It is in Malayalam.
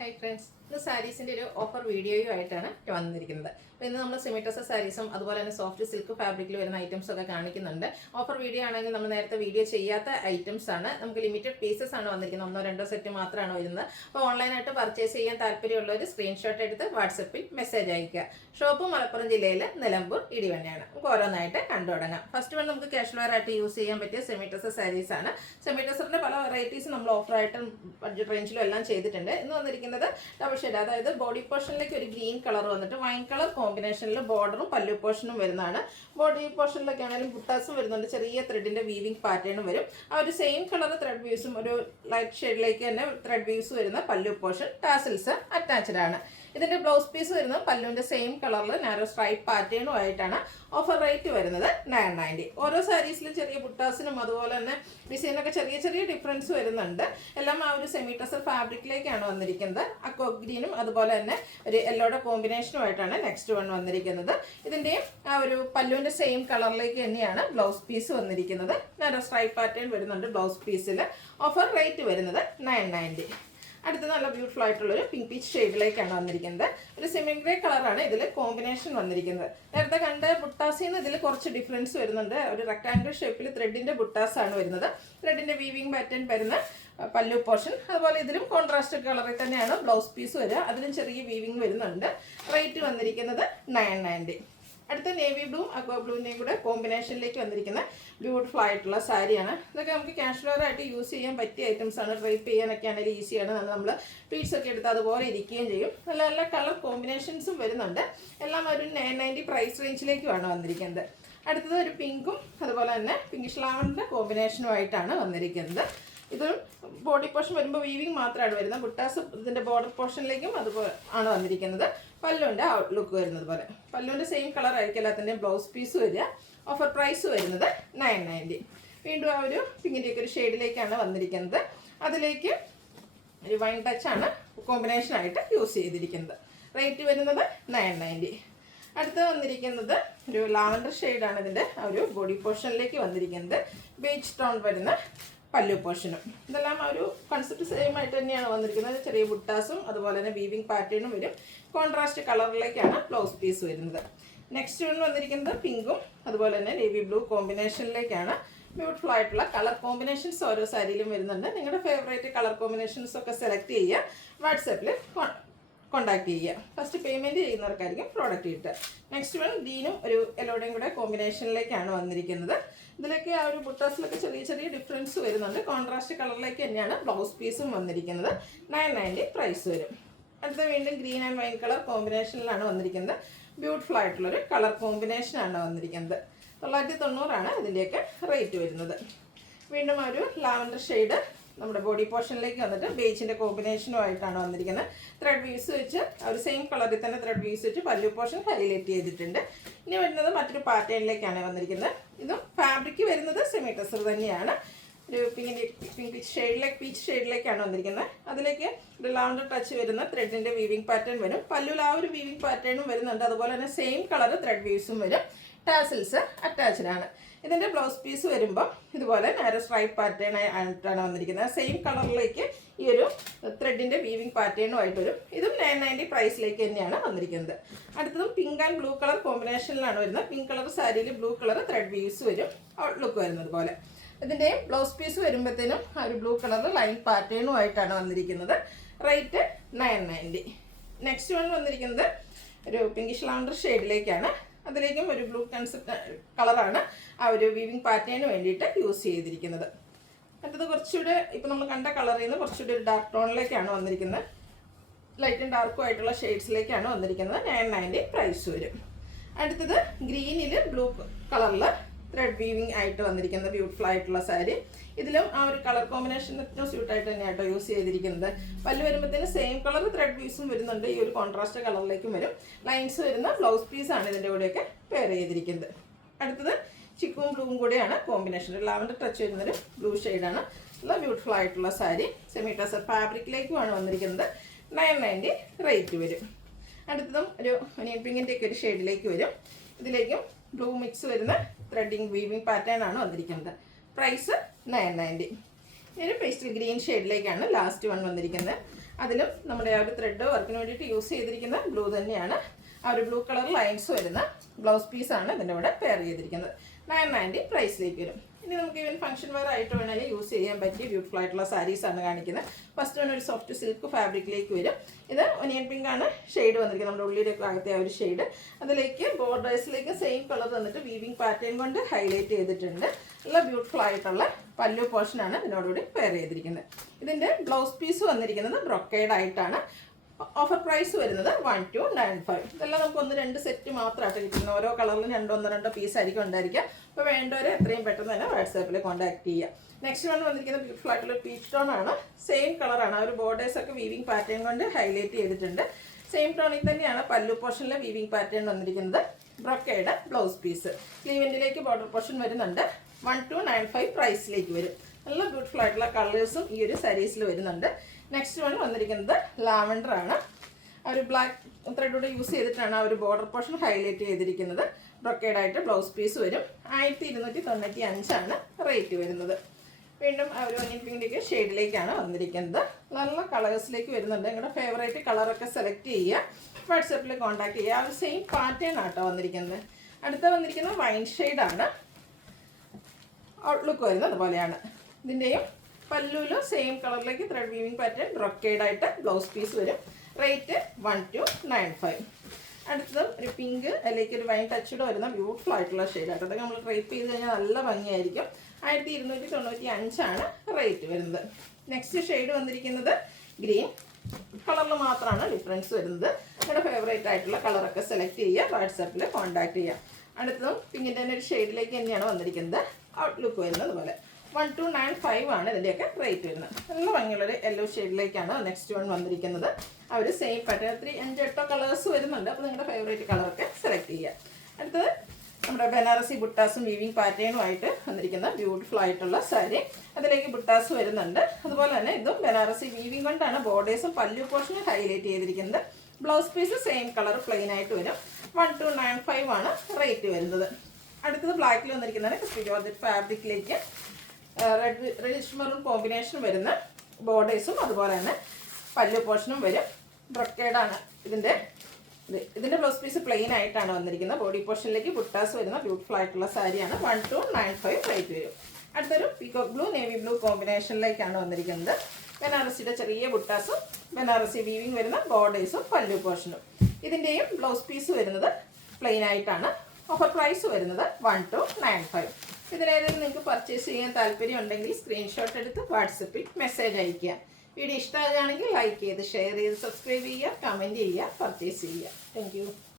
ഹൈ ഫ്രണ്ട്സ്, ഇത് സാരീസിൻ്റെ ഒരു ഓഫർ വീഡിയോയുമായിട്ടാണ് വന്നിരിക്കുന്നത്. അപ്പോൾ ഇന്ന് നമ്മൾ സെമി ടസർ സാരീസും അതുപോലെ തന്നെ സോഫ്റ്റ് സിൽക്ക് ഫാബ്രിക്കിൽ വരുന്ന ഐറ്റംസ് ഒക്കെ കാണിക്കുന്നുണ്ട്. ഓഫർ വീഡിയോ ആണെങ്കിൽ നമ്മൾ നേരത്തെ വീഡിയോ ചെയ്യാത്ത ഐറ്റംസ് ആണ്. നമുക്ക് ലിമിറ്റഡ് പീസസ് ആണ് വന്നിരിക്കുന്നത്. 1-2 സെറ്റ് മാത്രമാണ് വരുന്നത്. അപ്പോൾ ഓൺലൈനായിട്ട് പർച്ചേസ് ചെയ്യാൻ താല്പര്യമുള്ളവർ സ്ക്രീൻഷോട്ട് എടുത്ത് വാട്സപ്പിൽ മെസ്സേജ് അയക്കുക. ഷോപ്പ് മലപ്പുറം ജില്ലയിൽ നിലമ്പൂർ ഇടിവണ്ണയാണ്. നമുക്ക് ഓരോന്നായിട്ട് കണ്ടു തുടങ്ങാം. ഫസ്റ്റ് വൺ നമുക്ക് കാഷ്വൽ ആയിട്ട് യൂസ് ചെയ്യാൻ പറ്റിയ സെമി ടസർ സാരീസ് ആണ്. സെമി ടസറിൻ്റെ പല വെറൈറ്റീസ് നമ്മൾ ഓഫറായിട്ടും ബഡ്ജറ്റ് റേഞ്ചിലും എല്ലാം ചെയ്തിട്ടുണ്ട്. ഇന്ന് വന്നിരിക്കുന്നത് ഡബിൾ ഷെയ്ഡ്, അതായത് ബോഡി പോർഷനിലേക്ക് ഒരു ഗ്രീൻ കളർ വന്നിട്ട് വൈൻ കളർ കോമ്പിനേഷനിൽ ബോർഡറും പല്ലു പോർഷനും വരുന്നതാണ്. ബോഡി പോർഷനിലൊക്കെ ആണെങ്കിലും ബുട്ടാസും വരുന്നുണ്ട്, ചെറിയ ത്രെഡിന്റെ വീവിംഗ് പാറ്റേണും വരും. ആ ഒരു സെയിം കളർ ത്രെഡ് വ്യൂസും ഒരു ലൈറ്റ് ഷെയ്ഡിലേക്ക് തന്നെ ത്രെഡ് വ്യൂസ് വരുന്ന പല്ലു പോർഷൻ, ടാസിൽസ് അറ്റാച്ച്ഡ് ആണ്. ഇതിന്റെ ബ്ലൗസ് പീസ് വരുന്നത് പല്ലുവിന്റെ സെയിം കളറിൽ നാരോ സ്ട്രൈപ്പ് പാറ്റേണും ആയിട്ടാണ്. ഓഫർ റേറ്റ് വരുന്നത് 990. ഓരോ സാരീസിലും ചെറിയ ബുട്ടാസിനും അതുപോലെ തന്നെ ഡിസൈനൊക്കെ ചെറിയ ചെറിയ ഡിഫറൻസ് വരുന്നുണ്ട്. എല്ലാം ആ ഒരു സെമി ടസർ ഫാബ്രിക്കിലേക്കാണ് വന്നിരിക്കുന്നത്. അക്കോ ഗ്രീനും അതുപോലെ തന്നെ ഒരു യെല്ലോയുടെ കോമ്പിനേഷനുമായിട്ടാണ് നെക്സ്റ്റ് വൺ വന്നിരിക്കുന്നത്. ഇതിന്റെയും ആ ഒരു പല്ലുവിന്റെ സെയിം കളറിലേക്ക് തന്നെയാണ് ബ്ലൗസ് പീസ് വന്നിരിക്കുന്നത്. നാരോ സ്ട്രൈപ്പ് പാറ്റേൺ വരുന്നുണ്ട് ബ്ലൗസ് പീസിൽ. ഓഫർ റേറ്റ് വരുന്നത് 990. അടുത്ത നല്ല ബ്യൂട്ടിഫുൾ ആയിട്ടുള്ളൊരു പിങ്ക് പീച്ച് ഷെയ്ഡിലേക്കാണ് വന്നിരിക്കുന്നത്. ഒരു സെമി ഗ്രേ കളറാണ് ഇതിൽ കോമ്പിനേഷൻ വന്നിരിക്കുന്നത്. നേരത്തെ കണ്ട ബുട്ടാസിന്ന് ഇതിൽ കുറച്ച് ഡിഫറൻസ് വരുന്നുണ്ട്. ഒരു റെക്ടാംഗിൾ ഷേപ്പിൽ ത്രെഡിന്റെ ബുട്ടാസാണ് വരുന്നത്. ത്രെഡിന്റെ വീവിംഗ് പാറ്റേൺ വരുന്ന പല്ലു പോർഷൻ, അതുപോലെ ഇതിലും കോൺട്രാസ്റ്റ് കളറിൽ തന്നെയാണ് ബ്ലൗസ് പീസ് വരിക. അതിലും ചെറിയ വീവിംഗ് വരുന്നുണ്ട്. റേറ്റ് വന്നിരിക്കുന്നത് 990. അടുത്ത നേവി ബ്ലൂ അക്വാ ബ്ലൂവിൻ്റെയും കൂടെ കോമ്പിനേഷനിലേക്ക് വന്നിരിക്കുന്ന ബ്യൂട്ടിഫുൾ ആയിട്ടുള്ള സാരിയാണ്. ഇതൊക്കെ നമുക്ക് കാഷ്വലായിട്ട് യൂസ് ചെയ്യാൻ പറ്റിയ ഐറ്റംസ് ആണ്. ഡ്രൈപ്പ് ചെയ്യാനൊക്കെ ആണെങ്കിലും ഈസിയാണ്. നമ്മൾ പ്ലീറ്റ്സ് ഒക്കെ എടുത്ത് അതുപോലെ ഇരിക്കുകയും ചെയ്യും. നല്ല നല്ല കളർ കോമ്പിനേഷൻസും വരുന്നുണ്ട്. എല്ലാം ഒരു 990 പ്രൈസ് റേഞ്ചിലേക്കുമാണ് വന്നിരിക്കുന്നത്. അടുത്തത് ഒരു പിങ്കും അതുപോലെ തന്നെ പിങ്കിഷ് ലാവൻഡറിൻ്റെ കോമ്പിനേഷനുമായിട്ടാണ് വന്നിരിക്കുന്നത്. ഇത് ബോഡി പോർഷൻ വരുമ്പോൾ വീവിങ് മാത്രമാണ് വരുന്നത്. ബുട്ടാസ് ഇതിൻ്റെ ബോർഡർ പോർഷനിലേക്കും അതുപോലെ ആണ് വന്നിരിക്കുന്നത്. പല്ലുവിൻ്റെ ഔട്ട്ലുക്ക് വരുന്നത് പോലെ പല്ലുവിൻ്റെ സെയിം കളർ ആയിരിക്കും എല്ലാത്തിൻ്റെയും ബ്ലൗസ് പീസ് വരിക. ഓഫർ പ്രൈസ് വരുന്നത് 990. വീണ്ടും ആ ഒരു പിങ്കിൻ്റെയൊക്കെ ഒരു ഷെയ്ഡിലേക്കാണ് വന്നിരിക്കുന്നത്. അതിലേക്ക് ഒരു വൈൻ ടച്ചാണ് കോമ്പിനേഷനായിട്ട് യൂസ് ചെയ്തിരിക്കുന്നത്. റേറ്റ് വരുന്നത് 990. അടുത്ത് വന്നിരിക്കുന്നത് ഒരു ലാവൻഡർ ഷെയ്ഡാണ് ഇതിൻ്റെ ആ ഒരു ബോഡി പോർഷനിലേക്ക് വന്നിരിക്കുന്നത്. ബേജ് ടോൺ വരുന്ന പല്ലു പോർഷനും. ഇതെല്ലാം ആ ഒരു കൺസെപ്റ്റ് സെയിം ആയിട്ട് തന്നെയാണ് വന്നിരിക്കുന്നത്. ചെറിയ ബുട്ടാസും അതുപോലെ തന്നെ വീവിംഗ് പാറ്റേണും വരും. കോൺട്രാസ്റ്റ് കളറിലേക്കാണ് ബ്ലൗസ് പീസ് വരുന്നത്. നെക്സ്റ്റ് വൺ വന്നിരിക്കുന്നത് പിങ്കും അതുപോലെ തന്നെ നേവി ബ്ലൂ കോമ്പിനേഷനിലേക്കാണ്. ബ്യൂട്ടിഫുൾ ആയിട്ടുള്ള കളർ കോമ്പിനേഷൻസ് ഓരോ സാരിയിലും വരുന്നുണ്ട്. നിങ്ങളുടെ ഫേവറേറ്റ് കളർ കോമ്പിനേഷൻസ് ഒക്കെ സെലക്ട് ചെയ്യുക. വാട്സാപ്പിൽ കോണ്ടാക്ട് ചെയ്യുക. ഫസ്റ്റ് പേയ്മെൻറ്റ് ചെയ്യുന്നവർക്കായിരിക്കും പ്രോഡക്റ്റ് കിട്ടുക. നെക്സ്റ്റ് വൺ ഗ്രീനും ഒരു യെല്ലോയുടെയും കൂടെ കോമ്പിനേഷനിലേക്കാണ് വന്നിരിക്കുന്നത്. ഇതിലൊക്കെ ആ ഒരു ബുട്ടാസിലൊക്കെ ചെറിയ ചെറിയ ഡിഫറൻസ് വരുന്നുണ്ട്. കോൺട്രാസ്റ്റ് കളറിലേക്ക് തന്നെയാണ് ബ്ലൗസ് പീസും വന്നിരിക്കുന്നത്. 990 പ്രൈസ് വരും. അടുത്ത വീണ്ടും ഗ്രീൻ ആൻഡ് വൈൻ കളർ കോമ്പിനേഷനിലാണ് വന്നിരിക്കുന്നത്. ബ്യൂട്ടിഫുൾ ആയിട്ടുള്ളൊരു കളർ കോമ്പിനേഷനാണ് വന്നിരിക്കുന്നത്. 990 ഇതിൻ്റെയൊക്കെ റേറ്റ് വരുന്നത്. വീണ്ടും ആ ഒരു ലാവൻഡർ ഷെയ്ഡ് നമ്മുടെ ബോഡി പോർഷനിലേക്ക് വന്നിട്ട് ബേജിൻ്റെ കോമ്പിനേഷനുമായിട്ടാണ് വന്നിരിക്കുന്നത്. ത്രെഡ് വീസ് വെച്ച് ഒരു സെയിം കളറിൽ തന്നെ ത്രെഡ് വീസ് വെച്ച് പല്ലു പോർഷൻ ഹൈലൈറ്റ് ചെയ്തിട്ടുണ്ട്. ഇനി വരുന്നത് മറ്റൊരു പാറ്റേണിലേക്കാണ് വന്നിരിക്കുന്നത്. ഇതും ഫാബ്രിക് വരുന്നത് സെമി ടസർ തന്നെയാണ്. ഒരു പിങ്ക് ഷെയ്ഡിലേക്ക് പീച്ച് ഷെയ്ഡിലേക്കാണ് വന്നിരിക്കുന്നത്. അതിലേക്ക് ഒരു ലാവൻഡർ ടച്ച് വരുന്ന ത്രെഡിൻ്റെ വീവിംഗ് പാറ്റേൺ വരും. പല്ലുവിൽ ആ ഒരു വീവിംഗ് പാറ്റേണും വരുന്നുണ്ട്. അതുപോലെ തന്നെ സെയിം കളർ ത്രെഡ് വീസും വരും. ടാസിൽസ് അറ്റാച്ച്ഡ് ആണ്. ഇതിൻ്റെ ബ്ലൗസ് പീസ് വരുമ്പോൾ ഇതുപോലെ നാരോ സ്ട്രൈപ്പ് പാറ്റേൺ ആയിട്ടാണ് വന്നിരിക്കുന്നത്. സെയിം കളറിലേക്ക് ഈ ഒരു ത്രെഡിൻ്റെ വീവിംഗ് പാറ്റേണുമായിട്ട് വരും. ഇതും 990 പ്രൈസിലേക്ക് തന്നെയാണ് വന്നിരിക്കുന്നത്. അടുത്തതും പിങ്ക് ആൻഡ് ബ്ലൂ കളർ കോമ്പിനേഷനിലാണ് വരുന്നത്. പിങ്ക് കളർ സാരിയിൽ ബ്ലൂ കളർ ത്രെഡ് വീവ്സ് വരും. ഔട്ട്ലുക്ക് വരുന്നത് പോലെ. ഇതിൻ്റെ ബ്ലൗസ് പീസ് വരുമ്പോഴത്തേനും ആ ഒരു ബ്ലൂ കളർ ലൈൻ പാറ്റേണുമായിട്ടാണ് വന്നിരിക്കുന്നത്. റേറ്റ് 990. നെക്സ്റ്റ് വൺ വന്നിരിക്കുന്നത് ഒരു പിങ്കിഷ് ലാവൻഡർ ഷെയ്ഡിലേക്കാണ്. അതിലേക്കും ഒരു ബ്ലൂ കൺസെപ്റ്റ് കളറാണ് ആ ഒരു വീവിംഗ് പാറ്റേണിന് വേണ്ടിയിട്ട് യൂസ് ചെയ്തിരിക്കുന്നത്. അടുത്തത് കുറച്ചുകൂടെ ഇപ്പം നമ്മൾ കണ്ട കളറിൽ നിന്ന് കുറച്ചുകൂടി ഒരു ഡാർക്ക് ടോണിലേക്കാണ് വന്നിരിക്കുന്നത്. ലൈറ്റും ഡാർക്കും ആയിട്ടുള്ള ഷെയ്ഡ്സിലേക്കാണ് വന്നിരിക്കുന്നത്. 990 പ്രൈസ് വരും. അടുത്തത് ഗ്രീനിൽ ബ്ലൂ കളറിൽ ത്രെഡ് വീവിംഗ് ആയിട്ട് വന്നിരിക്കുന്നത് ബ്യൂട്ടിഫുൾ ആയിട്ടുള്ള സാരി. ഇതിലും ആ ഒരു കളർ കോമ്പിനേഷൻ ഏറ്റവും സ്യൂട്ടായിട്ട് തന്നെയായിട്ടോ യൂസ് ചെയ്തിരിക്കുന്നത്. പല്ല് വരുമ്പോഴത്തേന് സെയിം കളർ ത്രെഡ് വീസും വരുന്നുണ്ട്. ഈ ഒരു കോൺട്രാസ്റ്റ് കളറിലേക്കും വരും. ലൈൻസ് വരുന്ന ബ്ലൗസ് പീസാണ് ഇതിൻ്റെ കൂടെയൊക്കെ പെയർ ചെയ്തിരിക്കുന്നത്. അടുത്തത് ചിക്കും ബ്ലൂവും കൂടെയാണ് കോമ്പിനേഷൻ. ലാവൻഡർ ടച്ച് വരുന്നൊരു ബ്ലൂ ഷെയ്ഡാണ്. നല്ല ബ്യൂട്ടിഫുൾ ആയിട്ടുള്ള സാരി സെമി ടസർ ഫാബ്രിക്കിലേക്കുമാണ് വന്നിരിക്കുന്നത്. 990 റേറ്റ് വരും. അടുത്തതും ഒരു ഒനിയൻ പിങ്കിൻ്റെയൊക്കെ ഒരു ഷെയ്ഡിലേക്ക് വരും. ഇതിലേക്കും ബ്ലൂ മിക്സ് വരുന്ന ത്രെഡിങ് വീവിംഗ് പാറ്റേൺ ആണ് വന്നിരിക്കുന്നത്. പ്രൈസ് 990. ഒരു പേസ്റ്റൽ ഗ്രീൻ ഷെയ്ഡിലേക്കാണ് ലാസ്റ്റ് വൺ വന്നിരിക്കുന്നത്. അതിലും നമ്മുടെ ആ ഒരു ത്രെഡ് വർക്കിന് വേണ്ടിയിട്ട് യൂസ് ചെയ്തിരിക്കുന്ന ബ്ലൂ തന്നെയാണ്. ആ ഒരു ബ്ലൂ കളർ ലൈൻസ് വരുന്ന ബ്ലൗസ് പീസാണ് ഇതിൻ്റെ കൂടെ പെയർ ചെയ്തിരിക്കുന്നത്. 990 പ്രൈസിലേക്ക് വരും. ഇനി നമുക്ക് ഈവൻ ഫംഗ്ഷൻ വെയർ ആയിട്ട് വേണമെങ്കിൽ യൂസ് ചെയ്യാൻ പറ്റിയ ബ്യൂട്ടിഫുൾ ആയിട്ടുള്ള സാരീസാണ് കാണിക്കുന്നത്. ഫസ്റ്റ് വൺ ഒരു സോഫ്റ്റ് സിൽക്ക് ഫാബ്രിക്കിലേക്ക് വരും. ഇത് ഒനിയൻ പിങ്ക് ആണ് ഷെയ്ഡ് വന്നിരിക്കുന്നത്, നമ്മുടെ ഉള്ളിയുടെ ഭാഗത്തെ ആ ഒരു ഷെയ്ഡ്. അതിലേക്ക് ബോർഡേഴ്സിലേക്ക് സെയിം കളർ തന്നിട്ട് വീവിങ് പാറ്റേൺ കൊണ്ട് ഹൈലൈറ്റ് ചെയ്തിട്ടുണ്ട്. നല്ല ബ്യൂട്ടിഫുൾ ആയിട്ടുള്ള പല്ലു പോർഷനാണ് ഇതിനോടുകൂടി പെയർ ചെയ്തിരിക്കുന്നത്. ഇതിൻ്റെ ബ്ലൗസ് പീസ് വന്നിരിക്കുന്നത് ബ്രൊക്കേഡ് ആയിട്ടാണ്. ഓഫർ പ്രൈസ് വരുന്നത് 1295. ഇതെല്ലാം നമുക്ക് 1-2 സെറ്റ് മാത്രമായിട്ട് കിട്ടുന്നത്. ഓരോ കളറിലും 2-1-2 പീസ് ആയിരിക്കും ഉണ്ടായിരിക്കുക. അപ്പോൾ വേണ്ടവരെ എത്രയും പെട്ടെന്ന് തന്നെ വാട്സാപ്പിൽ കോൺടാക്ട് ചെയ്യുക. നെക്സ്റ്റ് വൺ വന്നിരിക്കുന്നത് ബ്യൂട്ടിഫുൾ ആയിട്ടുള്ള പീച്ച് ടോൺ ആണ്. സെയിം കളറാണ്. ആ ഒരു ബോർഡേഴ്സൊക്കെ വീവിങ് പാറ്റേൺ കൊണ്ട് ഹൈലൈറ്റ് ചെയ്തിട്ടുണ്ട്. സെയിം ടോണിൽ തന്നെയാണ് പല്ലു പോർഷനിലെ വീവിങ് പാറ്റേൺ വന്നിരിക്കുന്നത്. Brocade blouse piece. സ്ലീവിൻ്റിലേക്ക് ബോർഡർ പോർഷൻ വരുന്നുണ്ട്. 1295 പ്രൈസിലേക്ക് വരും. നല്ല ബ്യൂട്ടിഫുൾ ആയിട്ടുള്ള കളേഴ്സും ഈ ഒരു സാരീസിൽ വരുന്നുണ്ട്. നെക്സ്റ്റ് വൺ വന്നിരിക്കുന്നത് ലാവൻഡർ ആണ്. ഒരു ബ്ലാക്ക് ത്രെഡോടെ യൂസ് ചെയ്തിട്ടാണ് ആ ഒരു ബോർഡർ പോർഷൻ ഹൈലൈറ്റ് ചെയ്തിരിക്കുന്നത്. ബ്രൊക്കേഡായിട്ട് ബ്ലൗസ് പീസ് വരും. 1295 റേറ്റ് വരുന്നത്. വീണ്ടും ആ ഒരു ഒനിയൻ പിങ്കിൻ്റെ ഷെയ്ഡിലേക്കാണ് വന്നിരിക്കുന്നത്. നല്ല കളേഴ്സിലേക്ക് വരുന്നുണ്ട്. നിങ്ങളുടെ ഫേവറേറ്റ് കളറൊക്കെ സെലക്ട് ചെയ്യുക, വാട്സാപ്പിൽ കോൺടാക്ട് ചെയ്യുക. ആ ഒരു സെയിം പാറ്റേൺ ആട്ടോ വന്നിരിക്കുന്നത്. അടുത്ത വന്നിരിക്കുന്നത് വൈൻ ഷെയ്ഡാണ്. ഔട്ട്ലുക്ക് വരുന്നത് അതുപോലെയാണ്. ഇതിൻ്റെയും പല്ലുവിലും സെയിം കളറിലേക്ക് ത്രെഡ് വീവിങ് പാറ്റേൺ ബ്രൊക്കേഡായിട്ട് ബ്ലൗസ് പീസ് വരും. റേറ്റ് 1295. അടുത്തത് ഒരു പിങ്ക് അതിലേക്ക് ഒരു വൈൻ ടച്ചൂടെ വരുന്ന ബ്യൂട്ടിഫുൾ ആയിട്ടുള്ള ഷെയ്ഡായിട്ട്. അതൊക്കെ നമ്മൾ റേറ്റ് ചെയ്ത് കഴിഞ്ഞാൽ നല്ല ഭംഗിയായിരിക്കും. 1295 റേറ്റ് വരുന്നത്. നെക്സ്റ്റ് ഷെയ്ഡ് വന്നിരിക്കുന്നത് ഗ്രീൻ കളറിൽ മാത്രമാണ് ഡിഫറൻസ് വരുന്നത്. നിങ്ങളുടെ ഫേവറേറ്റ് ആയിട്ടുള്ള കളറൊക്കെ സെലക്ട് ചെയ്യുക, വാട്സാപ്പിൽ കോൺടാക്ട് ചെയ്യുക. അടുത്തതും പിങ്കിൻ്റെ തന്നെ ഒരു ഷെയ്ഡിലേക്ക് തന്നെയാണ് വന്നിരിക്കുന്നത്. ഔട്ട്ലുക്ക് വരുന്നത് പോലെ 1295 ഇതിൻ്റെയൊക്കെ റേറ്റ് വരുന്നത്. നല്ല ഭംഗിയുള്ളൊരു യെല്ലോ ഷെയ്ഡിലേക്കാണ് നെക്സ്റ്റ് വൺ വന്നിരിക്കുന്നത്. ആ ഒരു സെയിം പാറ്റേൺ 5-8 കളേഴ്സ് വരുന്നുണ്ട്. അപ്പോൾ നിങ്ങളുടെ ഫേവറേറ്റ് കളറൊക്കെ സെലക്ട് ചെയ്യുക. അടുത്തത് നമ്മുടെ ബനാറസി ബുട്ടാസും വീവിങ് പാറ്റേണുമായിട്ട് വന്നിരിക്കുന്ന ബ്യൂട്ടിഫുൾ ആയിട്ടുള്ള സാരി. അതിലേക്ക് ബുട്ടാസ് വരുന്നുണ്ട്. അതുപോലെ തന്നെ ഇതും ബനാറസി വീവിങ് കൊണ്ടാണ് ബോർഡേഴ്സും പല്ലു പോർഷനും ഹൈലൈറ്റ് ചെയ്തിരിക്കുന്നത്. Blouse piece same colour plain ആയിട്ട് വരും. 1295 റേറ്റ് വരുന്നത്. അടുത്തത് ബ്ലാക്കിൽ വന്നിരിക്കുന്നതാണ് ക്രിസ്പി ജോർജറ്റ് ഫാബ്രിക്കിലേക്ക് റെഡിഷ് മെറൂൺ കോമ്പിനേഷൻ വരുന്ന ബോർഡേഴ്സും അതുപോലെ തന്നെ പല്ലു പോർഷനും വരും. ബ്രൊക്കേഡാണ് ഇതിൻ്റെ ബ്ലൗസ് പീസ് പ്ലെയിൻ ആയിട്ടാണ് വന്നിരിക്കുന്നത്. ബോഡി പോർഷനിലേക്ക് ബുട്ടാസ് വരുന്ന ബ്യൂട്ടിഫുൾ ആയിട്ടുള്ള സാരിയാണ്. 1295 റേറ്റ് വരും. അടുത്തൊരു പീകോക്ക് ബ്ലൂ നേവി ബ്ലൂ കോമ്പിനേഷനിലേക്കാണ് വന്നിരിക്കുന്നത്. ബനാറസിയുടെ ചെറിയ ബുട്ടാസും ബനാറസി വീവിങ് വരുന്ന ബോർഡേഴ്സും പല്ലു പോർഷനും. ഇതിൻ്റെയും ബ്ലൗസ് പീസ് വരുന്നത് പ്ലെയിൻ ആയിട്ടാണ്. ഓഫർ പ്രൈസ് വരുന്നത് 1295. ഇതിലേതെങ്കിലും നിങ്ങൾക്ക് പർച്ചേസ് ചെയ്യാൻ താല്പര്യം ഉണ്ടെങ്കിൽ സ്ക്രീൻഷോട്ട് എടുത്ത് വാട്സപ്പിൽ മെസ്സേജ് അയയ്ക്കുക. വീഡിയോ ഇഷ്ടമാകുകയാണെങ്കിൽ ലൈക്ക് ചെയ്ത് ഷെയർ ചെയ്ത് സബ്സ്ക്രൈബ് ചെയ്യുക, കമൻറ്റ് ചെയ്യുക, പർച്ചേസ് ചെയ്യുക. Thank you.